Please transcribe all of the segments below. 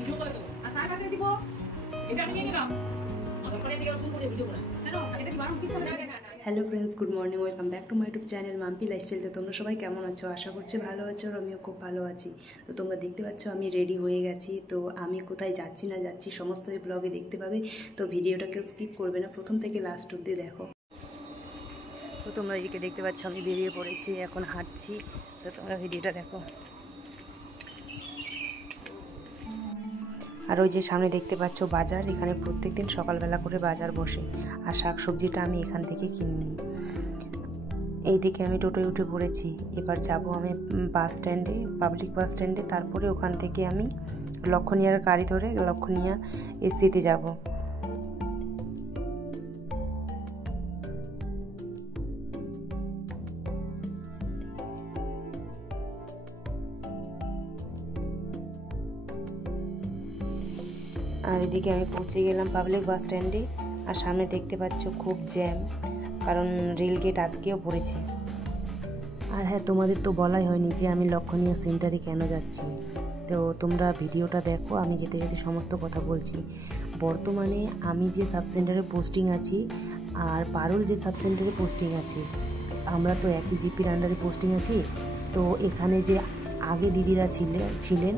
Video করে দেবো আর তার কাছে দিব এটা আমি নিয়ে নিলাম তারপরে এদিকে শুরু করে ভিডিও করা কেন এটা কি বারণ কিছু না। Hello friends, good morning, welcome back to my YouTube channel Mampi lifestyle. তো তোমরা সবাই কেমন আছো? আশা করছি ভালো আছো, আর আমিও খুব ভালো আছি। তো তোমরা দেখতে পাচ্ছ আমি রেডি হয়ে গেছি। তো আমি কোথায় যাচ্ছি না যাচ্ছি সমস্ত এই ব্লগে দেখতে পাবে। তো ভিডিওটাকে স্কিপ করবে না, প্রথম থেকে লাস্ট অবধি দেখো। তো তোমরা এদিকে দেখতে পাচ্ছ আমি বেরিয়ে পড়েছি, এখন হাঁটছি। তো তোমরা ভিডিওটা দেখো। আর ওই যে সামনে দেখতে পাচ্ছ বাজার, এখানে প্রত্যেকদিন সকালবেলা করে বাজার বসে, আর শাক সবজিটা আমি এখান থেকে কিনে নিই। এইদিকে আমি টোটোয় উঠে পড়েছি। এবার যাব আমি বাস স্ট্যান্ডে, পাবলিক বাস স্ট্যান্ডে। তারপরে ওখান থেকে আমি লক্ষণীয়ার গাড়ি ধরে লক্ষণীয়া এসিতে যাব। আর এদিকে আমি পৌঁছে গেলাম পাবলিক বাস স্ট্যান্ডে। আর সামনে দেখতে পাচ্ছ খুব জ্যাম, কারণ রেল গেট আজকেও পড়েছে। আর হ্যাঁ, তোমাদের তো বলাই হয়নি যে আমি লক্ষণীয় সেন্টারে কেন যাচ্ছি। তো তোমরা ভিডিওটা দেখো, আমি যেতে যেতে সমস্ত কথা বলছি। বর্তমানে আমি যে সাব সেন্টারে পোস্টিং আছি আর পারুল যে সাব সেন্টারে পোস্টিং আছে, আমরা তো একই জিপির আন্ডারে পোস্টিং আছি। তো এখানে যে আগে দিদিরা ছিলেন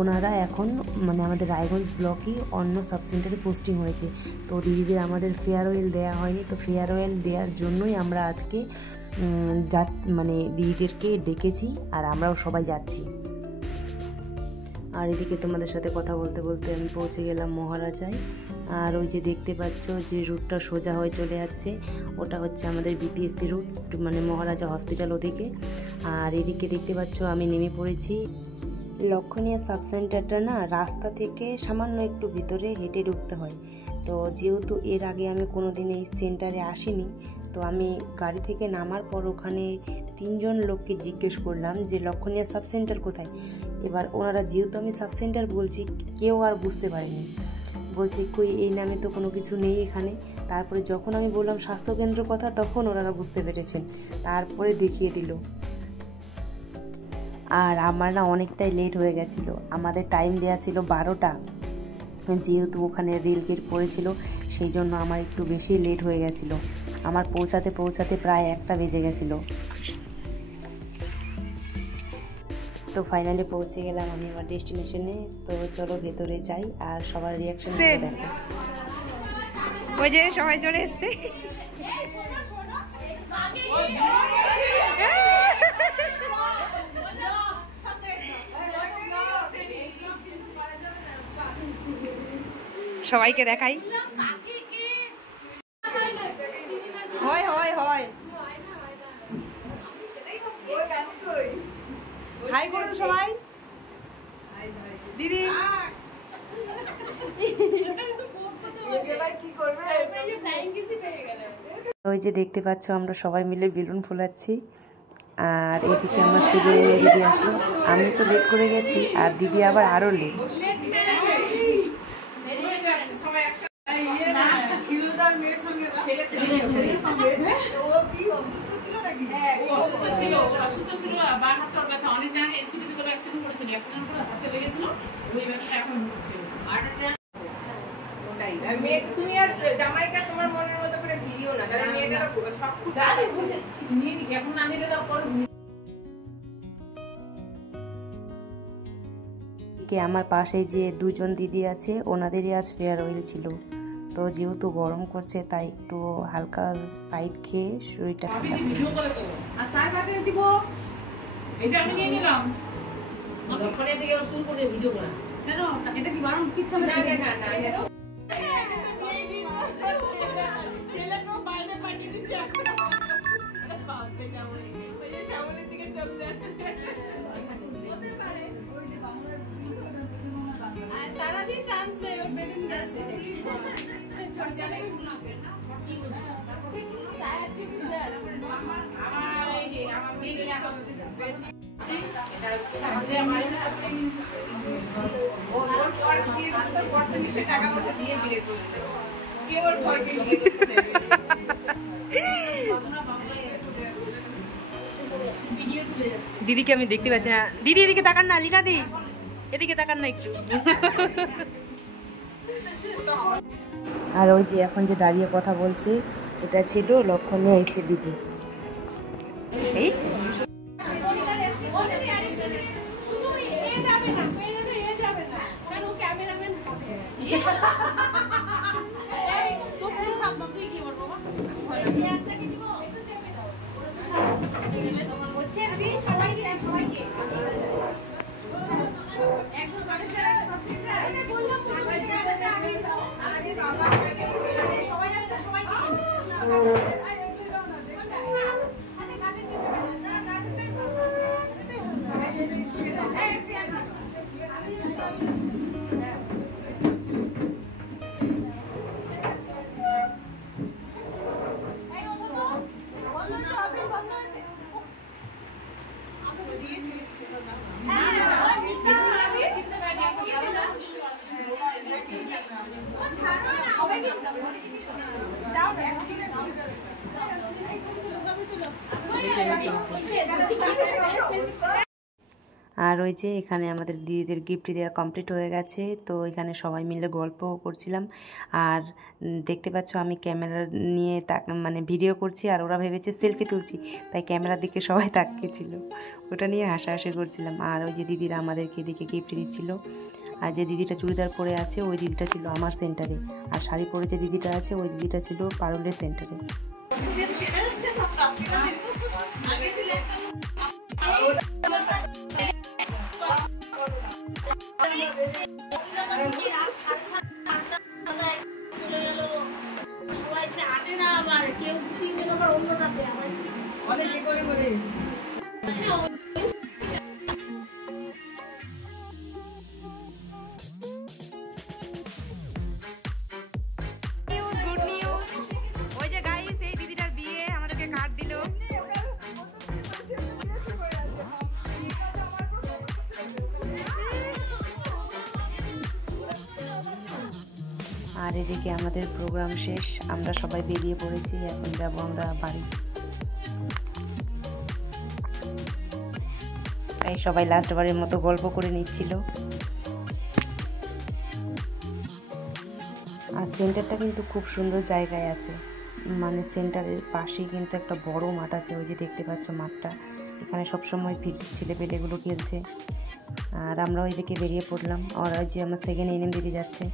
ওনারা এখন মানে আমাদের রায়গঞ্জ ব্লকেই অন্য সাব সেন্টারে পোস্টিং হয়েছে। তো দিদিদের আমাদের ফেয়ারওয়েল দেওয়া হয়নি, তো ফেয়ারওয়েল দেওয়ার জন্যই আমরা আজকে মানে দিদিদেরকে ডেকেছি, আর আমরাও সবাই যাচ্ছি। আর এদিকে তোমাদের সাথে কথা বলতে বলতে আমি পৌঁছে গেলাম মহারাজায়। আর ওই যে দেখতে পাচ্ছ যে রুটটা সোজা হয়ে চলে যাচ্ছে, ওটা হচ্ছে আমাদের বিপিএসসি রুট, মানে মহারাজা হসপিটাল ওদিকে। আর এদিকে দেখতে পাচ্ছ আমি নেমে পড়েছি। লক্ষণীয় সাব সেন্টারটা না রাস্তা থেকে সামান্য একটু ভিতরে হেঁটে ঢুকতে হয়। তো যেহেতু এর আগে আমি কোনো দিন এই সেন্টারে আসিনি, তো আমি গাড়ি থেকে নামার পর ওখানে 3জন লোককে জিজ্ঞেস করলাম যে লক্ষণীয় সাব সেন্টার কোথায়। এবার ওনারা যেহেতু আমি সাব সেন্টার বলছি, কেউ আর বুঝতে পারেনি, বলছে কই এই নামে তো কোনো কিছু নেই এখানে। তারপরে যখন আমি বললাম স্বাস্থ্যকেন্দ্র কথা, তখন ওনারা বুঝতে পেরেছেন, তারপরে দেখিয়ে দিল। আর আমার না অনেকটাই লেট হয়ে গেছিলো, আমাদের টাইম দেওয়া ছিল 12টা, যেহেতু ওখানে রেল গেট পড়েছিল সেই জন্য আমার একটু বেশি লেট হয়ে গেছিলো। আমার পৌঁছাতে প্রায় 1টা বেজে গেছিলো। তো ফাইনালি পৌঁছে গেলাম আমি আমার ডেস্টিনেশনে। তো চলো ভেতরে যাই আর সবার রিয়াকশন দেখো। ওই যে সবাই চলে এসছে। সবাইকে দেখাই। হয় হয় হয়, হাই করুন সবাই। দিদি ওই যে দেখতে পাচ্ছ আমরা সবাই মিলে বেলুন ফোলাচ্ছি। আর এদিকে আমার সিভিল দিদি আসলো, আমি তো লেট করে গেছি আর দিদি আবার আরো লেট। আমার পাশে যে 2জন দিদি আছে, ওনাদেরই আজ ফেয়ারওয়েল ছিল। তো যেহেতু গরম করছে তাই একটু হালকা স্প্রাইট খেয়ে শরীরটা দিদিকে আমি দেখতে পাচ্ছি না। দিদি এদিকে তাকান না, লীনা দি এদিকে তাকান না একটু। আর ওই যে এখন যে দাঁড়িয়ে কথা বলছে এটা ছিল লক্ষণীয় এসে দিদি। এই আর ওই যে এখানে আমাদের দিদিদের গিফট দেওয়া কমপ্লিট হয়ে গেছে। তো এখানে সবাই মিলে গল্পও করছিলাম। আর দেখতে পাচ্ছ আমি ক্যামেরা নিয়ে মানে ভিডিও করছি, আর ওরা ভেবেছে সেলফি তুলছি, তাই ক্যামেরার দিকে সবাই তাকিয়েছিল, ওটা নিয়ে হাসাহাসি করছিলাম। আর ওই যে দিদিরা আমাদেরকে এদিকে গিফট দিচ্ছিল। আর যে দিদিটা চুড়িদার পরে আছে ওই দিদিটা ছিল আমার সেন্টারে, আর শাড়ি পরে যে দিদিটা আছে ওই দিদিটা ছিল পারুলের সেন্টারে। আর এদিকে আমাদের প্রোগ্রাম শেষ, আমরা সবাই বেরিয়ে পড়েছি, এখন যাব আমরা বাড়ি। তাই সবাই লাস্টবারের মতো গল্প করে নিচ্ছিল। আর সেন্টারটা কিন্তু খুব সুন্দর জায়গায় আছে, মানে সেন্টারের পাশেই কিন্তু একটা বড় মাঠ আছে, ওই যে দেখতে পাচ্ছ মাঠটা, এখানে সবসময় ছেলেপেলেগুলো খেলছে। আর আমরা ওইদিকে বেরিয়ে পড়লাম। আর ওই যে আমার সেকেন্ড এনএম দিদি যাচ্ছে।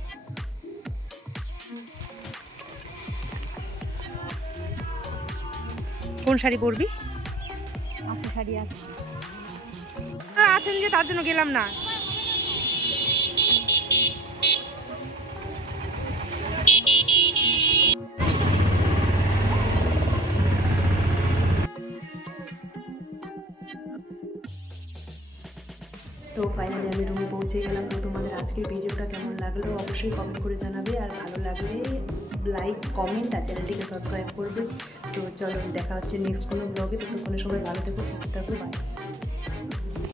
কোন শাড়ি পরবি? আচ্ছা শাড়ি আছে, আছেন যে তার জন্য গেলাম না। তো ফাইনালি আমি রুমে পৌঁছে গেলাম। তো তোমাদের আজকের ভিডিওটা কেমন লাগলো অবশ্যই কমেন্ট করে জানাবে, আর ভালো লাগলে লাইক কমেন্ট আর চ্যানেলটিকে সাবস্ক্রাইব করবে। তো চলো দেখা হচ্ছে নেক্সট কোনো ব্লগে। ততক্ষণে সবাই ভালো থেকো, সুস্থ থাকো, বাই।